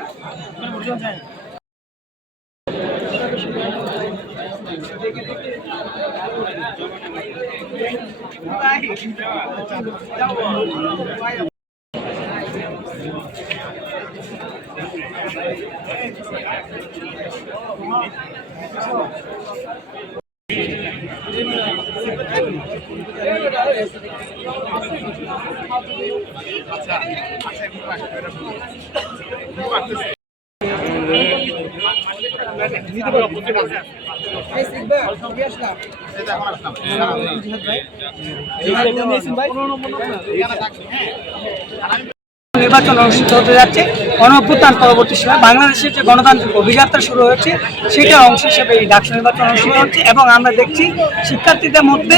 আচ্ছা আচ্ছা। নির্বাচন অনুষ্ঠিত হতে যাচ্ছে। গণঅভ্যুত্থান পরবর্তী সময় বাংলাদেশের যে গণতান্ত্রিক অভিযাত্রা শুরু হয়েছে, সেটার অংশ হিসেবে এই ডাকসু নির্বাচন অনুষ্ঠিত হচ্ছে এবং আমরা দেখছি শিক্ষার্থীদের মধ্যে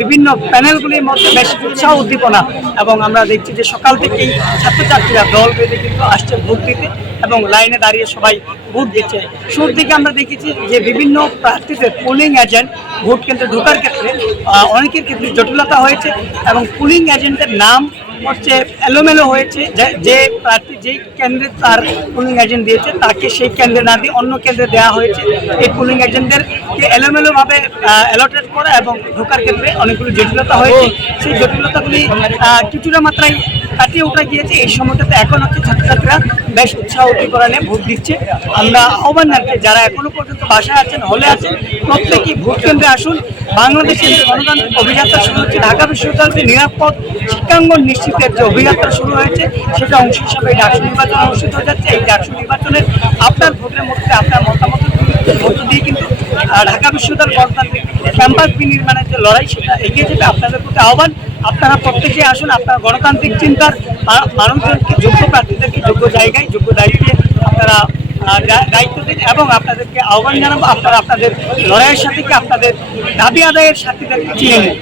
বিভিন্ন প্যানেলগুলির মধ্যে বেশ উৎসাহ, উদ্দীপনা এবং আমরা দেখছি যে সকাল থেকেই ছাত্রছাত্রীরা দল বেঁধে কিন্তু আসছে ভোট দিতে এবং লাইনে দাঁড়িয়ে সবাই ভোট দিচ্ছে। শুরুর দিকে আমরা দেখেছি যে বিভিন্ন প্রার্থীদের পোলিং এজেন্ট ভোট কেন্দ্রে ঢোকার ক্ষেত্রে অনেকের ক্ষেত্রে জটিলতা হয়েছে এবং পোলিং এজেন্টের নাম হচ্ছে এলোমেলো হয়েছে। যে- প্রার্থী, যেই কেন্দ্রে তার পুলিং এজেন্ট দিয়েছে, তাকে সেই কেন্দ্রে না দিয়ে অন্য কেন্দ্রে দেওয়া হয়েছে। এই পুলিং এজেন্টদেরকে এলোমেলোভাবে অ্যালটেড করা এবং ঢোকার ক্ষেত্রে অনেকগুলো জটিলতা হয়েছে। সেই জটিলতাগুলি কিছুটা মাত্রায় কাটিয়ে ওঠা গিয়েছে, এই সময়টাতে এখন হচ্ছে ছাত্রছাত্রীরা বেশ উৎসাহ উদ্দীপনা নিয়ে ভোট দিচ্ছে। আমরা আহ্বান জানাচ্ছি, যারা এখনও পর্যন্ত বাসায় আছেন, হলে আছেন, প্রত্যেকেই ভোট কেন্দ্রে আসুন। বাংলাদেশের যে গণতান্ত্রিক অভিযাত্রা শুরু হচ্ছে ঢাকা বিশ্ববিদ্যালয়ের নিরাপদ শিক্ষাঙ্গন নিশ্চিতের যে অভিযাত্রা শুরু হয়েছে, সেটা অংশ হিসাবে এই ডাকসু নির্বাচন অনুষ্ঠিত হয়ে যাচ্ছে। এই ডাকসু নির্বাচনের আপনার ভোটের মধ্যে আপনার মতামত মধ্য দিয়ে কিন্তু ঢাকা বিশ্ববিদ্যালয় গণতান্ত্রিক ক্যাম্পাস বিনির্মাণের যে লড়াই, সেটা এগিয়ে যাবে। আপনাদের প্রতি আহ্বান আপনারা প্রত্যেকে আসুন, আপনারা গণতান্ত্রিক চিন্তার মানুষজনকে যোগ্য প্রার্থীদেরকে যোগ্য জায়গায়, যোগ্য দায়িত্বে আপনারা দায়িত্ব দিন এবং আপনাদেরকে আহ্বান জানাব, আপনারা আপনাদের লড়াইয়ের সাথে আপনাদের দাবি আদায়ের সাথীদেরকে চিনে নিন?